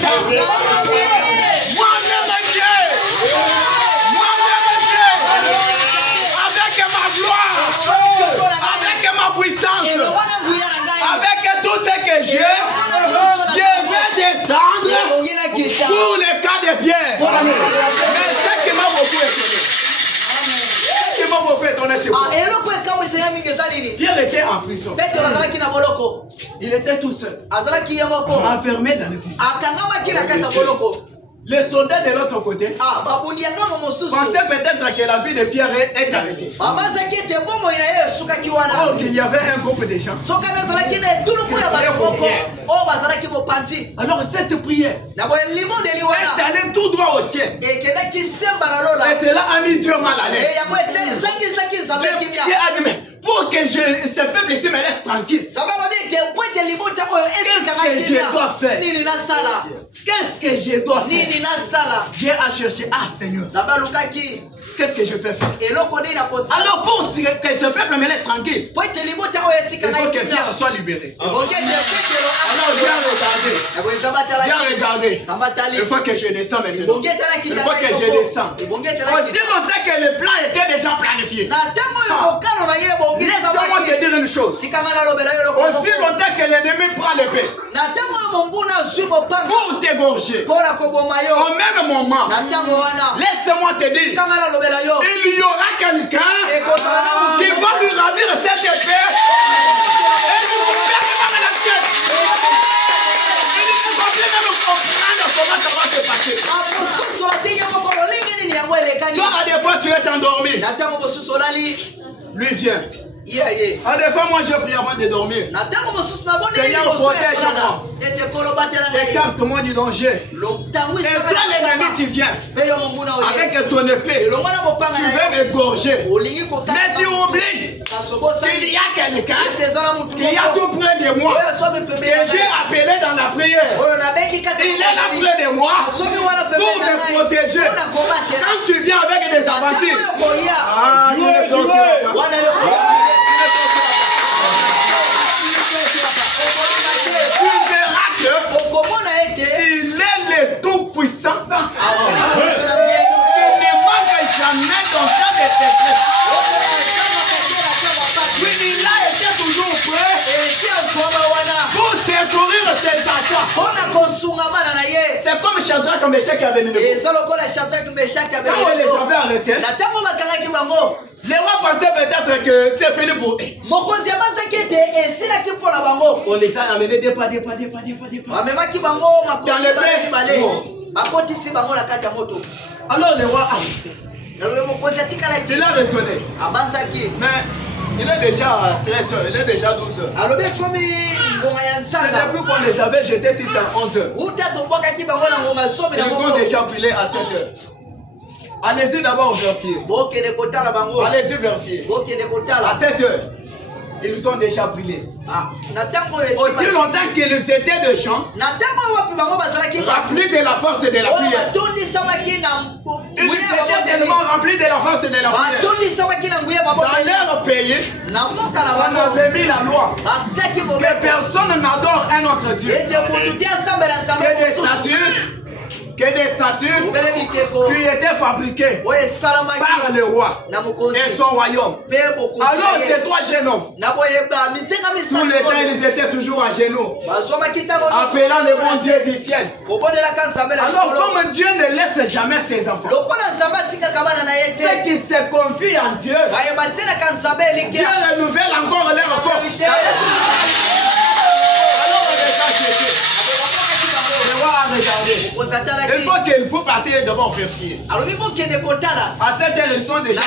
ça. Moi-même Dieu. Moi-même Dieu. Avec ma gloire. Avec ma puissance. Avec tout ce que j'ai. Je vais descendre pour le cas de Pierre. Mais ce qui m'a beaucoup étonné. Pierre était en prison. Il était tout seul. Enfermé dans le prison. Les soldats de l'autre côté pensaient peut-être que la vie de Pierre est arrêtée. Oh, qu'il y avait un groupe de gens. Alors cette prière est allée tout droit au ciel. Et cela a mis Dieu mal à l'aise. Dieu a dit, mais pour que ce peuple ici me laisse tranquille, qu'est-ce que je dois faire? Qu'est-ce que je dois faire? Dieu a cherché, Seigneur, qu'est-ce que je peux faire? Alors pour que ce peuple me laisse tranquille, il faut que Pierre soit libéré. Alors Dieu a regardé. Il faut que je descende maintenant. Il faut que je descende. Aussi longtemps que le plan était déjà planifié. Laisse-moi te dire une chose. Aussi longtemps que l'ennemi prend l'épée pour t'égorger, au même moment, laisse-moi te dire, il y aura quelqu'un qui va lui ravir cette épée et lui couper même la tête. Il ne va plus même comprendre comment ça va se passer. Toi, à des fois, tu es endormi. Lui vient. À des fois, moi je prie avant de dormir. Seigneur, protège-moi. Écarte-moi du danger. Et toi, l'ennemi, tu viens avec ton épée. Tu veux m'égorger. Mais tu oublies qu'il y a quelqu'un qui est tout près de moi, que j'ai appelé dans la prière. Il est là près de moi pour me protéger. Quand tu viens avec des aventures, tu ne sortiras pas. Il est le tout-puissant. Il ne manque jamais dans cas de détresse. Oui, il a été toujours prêt pour secourir ses attaques. C'est comme Shadrach, Meshach et Abednego. Quand on les avait arrêtés, les rois pensaient peut-être que c'est fini pour eux. On les a amenés des pas. Dans les faits, alors le roi a resté. Il a raisonné. Mais il est déjà 13 heures, il est déjà 12 heures. C'est depuis qu'on les avait jetés 6 à 11 heures. Ils sont déjà brûlés à 7 heures. Allez-y d'abord vérifier. Allez-y vérifier. À 7 heures, ils sont déjà brûlés. Aussi longtemps qu'ils étaient de champs, remplis de la force de la prière. Ils étaient tellement remplis de la force de la prière. Dans leur pays, on avait mis la loi que personne n'adore un autre Dieu. Que des statues qui étaient fabriquées par le roi et son royaume. Alors ces trois jeunes hommes, tout le temps ils étaient toujours à genoux, appelant le bon Dieu du ciel. Alors comme Dieu ne laisse jamais ses enfants, ceux qui se confient en Dieu, Dieu renouvelle encore leur force. Il faut partir d'abord vérifier. À 7 heures, ils sont déjà